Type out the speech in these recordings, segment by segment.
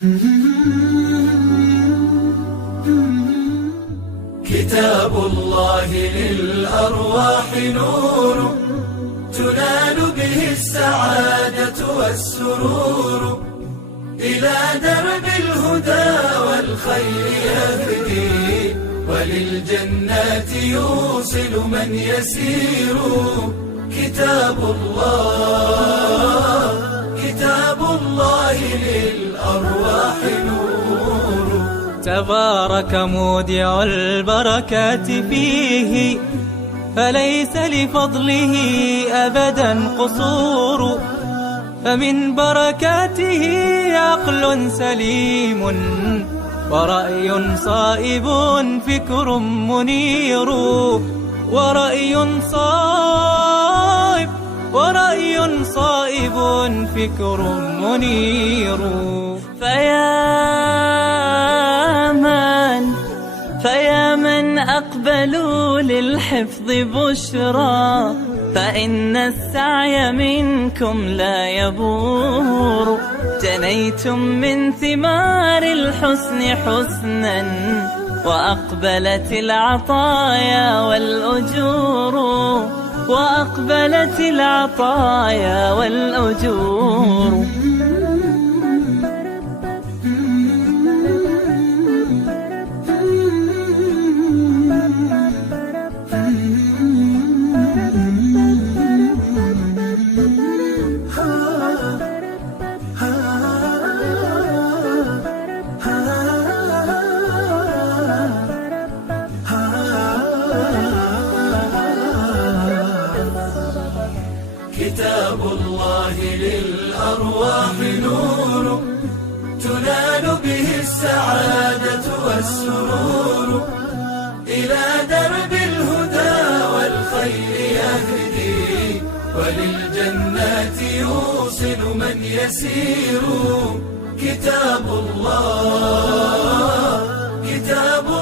كتاب الله للأرواح نور، تنال به السعادة والسرور، إلى درب الهدى والخير يهدي، وللجنات يوصل من يسير. كتاب الله للأرواح نور. تبارك مودع البركات فيه، فليس لفضله أبدا قصور. فمن بركاته عقل سليم، ورأي صائب فكر منير. ورأي صائب فكر منير. فيا من أقبلوا للحفظ بشرى، فإن السعي منكم لا يبور. جنيتم من ثمار الحسن حسنا، وأقبلت العطايا والأجور. وأقبلت العطايا والأجور. كتاب الله للأرواح نور، تنال به السعادة والسرور، إلى درب الهدى والخير يهدي، وللجنات يوصل من يسير. كتاب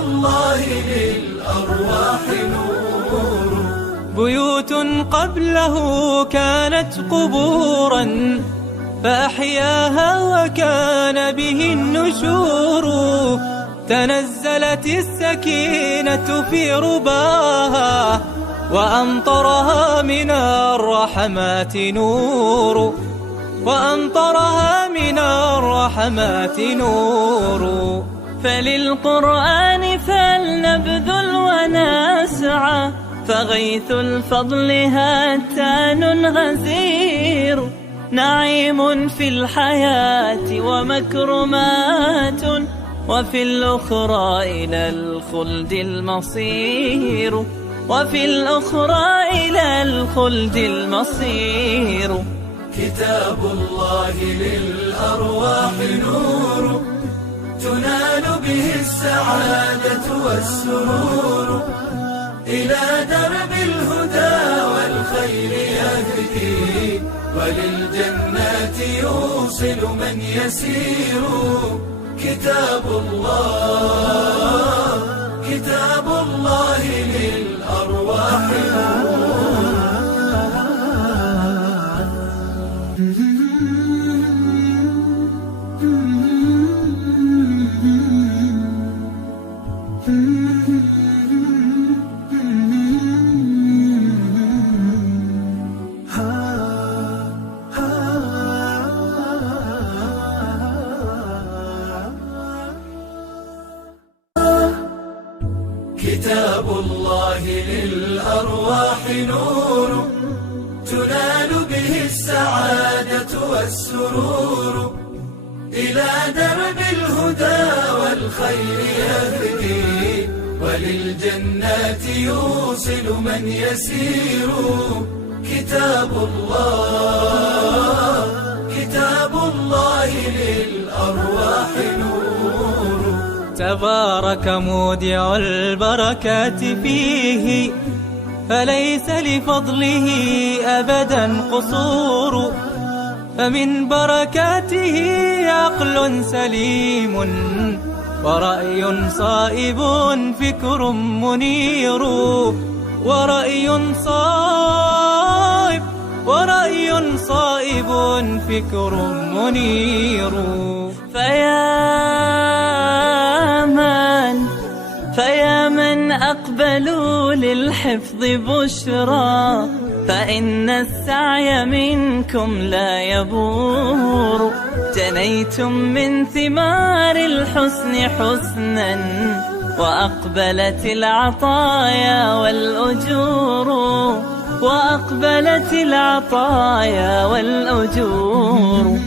الله للأرواح نور. بيوت قبله كانت قبورا، فأحياها وكان به النشور. تنزلت السكينة في رباها، وأمطرها من الرحمات نور. وأمطرها من الرحمات نور. فللقرآن فلنبذل ونسعى، فغيث الفضل هاتان غزير. نعيم في الحياة ومكرمات، وفي الأخرى إلى الخلد المصير. وفي الأخرى إلى الخلد المصير. كتاب الله للأرواح نور، تنال به السعادة والسرور، إلى درب الهدى والخير يهدي، وللجنات يوصل من يسير. كتاب الله للأرواح نور. كتاب الله للأرواح نور، تنال به السعادة والسرور، إلى درب الهدى والخير يهدي، وللجنات يوصل من يسير. كتاب الله للأرواح نور. تبارك مودع البركات فيه، فليس لفضله أبدا قصور. فمن بركاته عقل سليم، ورأي صائب فكر منير. ورأي صائب فكر منير. فيا فأقبلوا للحفظ بشرى، فإن السعي منكم لا يبور. جنيتم من ثمار الحسن حسنا، وأقبلت العطايا والأجور، وأقبلت العطايا والأجور.